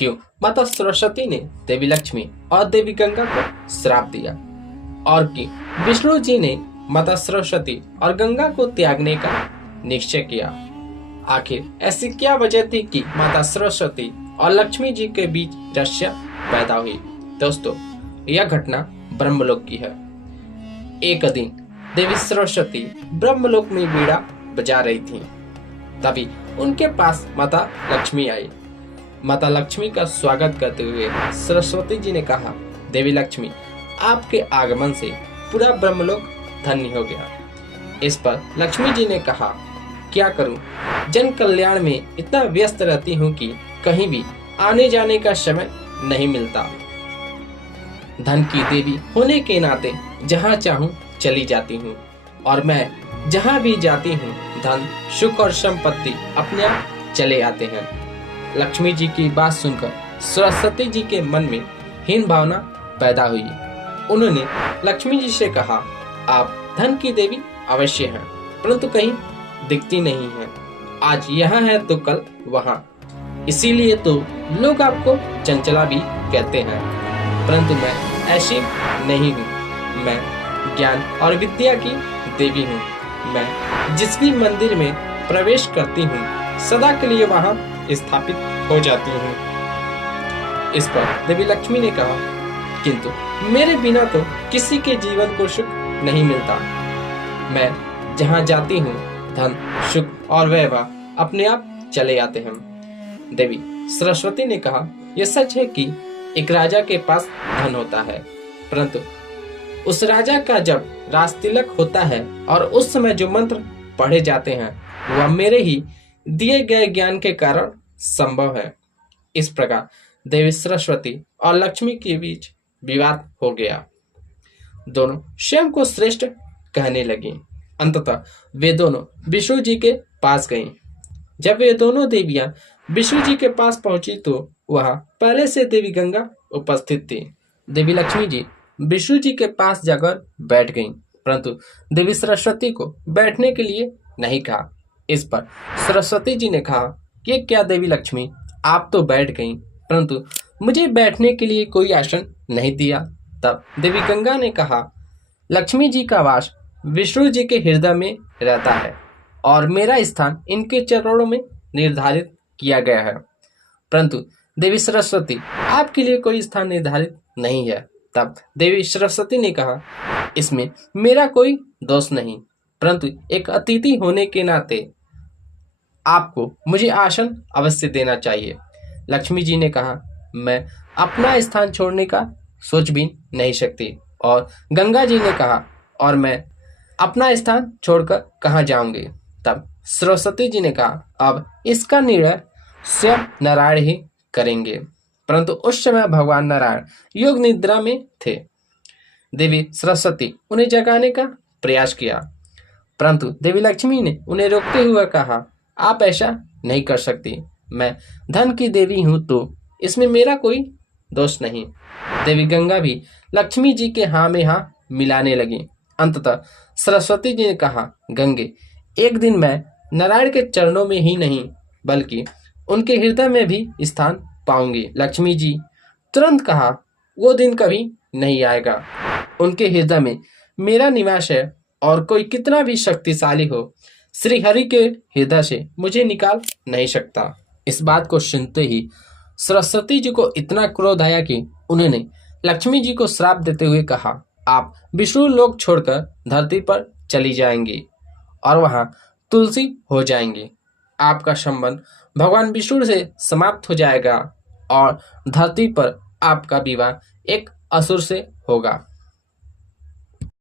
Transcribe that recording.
क्यों माता सरस्वती ने देवी लक्ष्मी और देवी गंगा को श्राप दिया और कि विष्णु जी ने माता सरस्वती और गंगा को त्यागने का निश्चय किया। आखिर ऐसी क्या वजह थी कि माता सरस्वती और लक्ष्मी जी के बीच रस्या पैदा हुई? दोस्तों, यह घटना ब्रह्मलोक की है। एक दिन देवी सरस्वती ब्रह्मलोक में वीणा बजा रही थी। तभी उनके पास माता लक्ष्मी आई। माता लक्ष्मी का स्वागत करते हुए सरस्वती जी ने कहा, देवी लक्ष्मी, आपके आगमन से पूरा ब्रह्मलोक धन्य हो गया। इस पर लक्ष्मी जी ने कहा, क्या करूं, जन कल्याण में इतना व्यस्त रहती हूं कि कहीं भी आने जाने का समय नहीं मिलता। धन की देवी होने के नाते जहां चाहूं चली जाती हूं और मैं जहां भी जाती हूं धन, सुख और संपत्ति अपने आप चले आते हैं। लक्ष्मी जी की बात सुनकर सरस्वती जी के मन में हीन भावना पैदा हुई। उन्होंने लक्ष्मी जी से कहा, आप धन की देवी अवश्य हैं, परंतु कहीं दिखती नहीं हैं। आज यहाँ है तो कल वहाँ, इसीलिए तो लोग आपको चंचला भी कहते हैं, परंतु मैं ऐसी नहीं हूँ। मैं ज्ञान और विद्या की देवी हूँ। मैं जिस भी मंदिर में प्रवेश करती हूँ सदा के लिए वहाँ स्थापित हो जाती हूँ। इस पर देवी लक्ष्मी ने कहा, किंतु मेरे बिना तो किसी के जीवन को सुख नहीं मिलता। मैं जहाँ जाती हूँ धन, सुख और वैभव अपने आप चले आते हैं। देवी सरस्वती ने कहा, यह सच है कि एक राजा के पास धन होता है, परंतु उस राजा का जब राजतिलक होता है और उस समय जो मंत्र पढ़े जाते हैं वह मेरे ही दिए गए ज्ञान के कारण संभव है। इस प्रकार देवी सरस्वती और लक्ष्मी के बीच विवाद हो गया। दोनों स्वयं को श्रेष्ठ कहने लगी। अंततः वे दोनों विष्णु जी के पास गईं। जब वे दोनों देवियां विष्णु जी के पास पहुंची तो वहां पहले से देवी गंगा उपस्थित थी। देवी लक्ष्मी जी विष्णु जी के पास जाकर बैठ गईं, परंतु देवी सरस्वती को बैठने के लिए नहीं कहा। इस पर सरस्वती जी ने कहा, ये क्या देवी लक्ष्मी, आप तो बैठ गईं, परंतु मुझे बैठने के लिए कोई आसन नहीं दिया। तब देवी गंगा ने कहा, लक्ष्मी जी का वास विष्णु जी के हृदय में रहता है और मेरा स्थान इनके चरणों में निर्धारित किया गया है, परंतु देवी सरस्वती आपके लिए कोई स्थान निर्धारित नहीं है। तब देवी सरस्वती ने कहा, इसमें मेरा कोई दोष नहीं, परंतु एक अतिथि होने के नाते आपको मुझे आसन अवश्य देना चाहिए। लक्ष्मी जी ने कहा, मैं अपना स्थान छोड़ने का सोच भी नहीं सकती। और गंगा जी ने कहा, और मैं अपना स्थान छोड़कर कहाँ जाऊंगी। तब सरस्वती जी ने कहा, अब इसका निर्णय स्वयं नारायण ही करेंगे। परंतु उस समय भगवान नारायण योग निद्रा में थे। देवी सरस्वती उन्हें जगाने का प्रयास किया, परंतु देवी लक्ष्मी ने उन्हें रोकते हुए कहा, आप ऐसा नहीं कर सकती। मैं धन की देवी हूँ तो इसमें मेरा कोई दोष नहीं। देवी गंगा भी लक्ष्मी जी के हाँ में हाँ मिलाने लगी। अंततः सरस्वती जी ने कहा, गंगे, एक दिन मैं नारायण के चरणों में ही नहीं बल्कि उनके हृदय में भी स्थान पाऊंगी। लक्ष्मी जी तुरंत कहा, वो दिन कभी नहीं आएगा। उनके हृदय में मेरा निवास है और कोई कितना भी शक्तिशाली हो श्री हरि के हृदय से मुझे निकाल नहीं सकता। इस बात को सुनते ही सरस्वती जी को इतना क्रोध आया कि उन्होंने लक्ष्मी जी को श्राप देते हुए कहा, आप विष्णु लोक छोड़कर धरती पर चली जाएंगी और वहां तुलसी हो जाएंगी। आपका संबंध भगवान विष्णु से समाप्त हो जाएगा और धरती पर आपका विवाह एक असुर से होगा।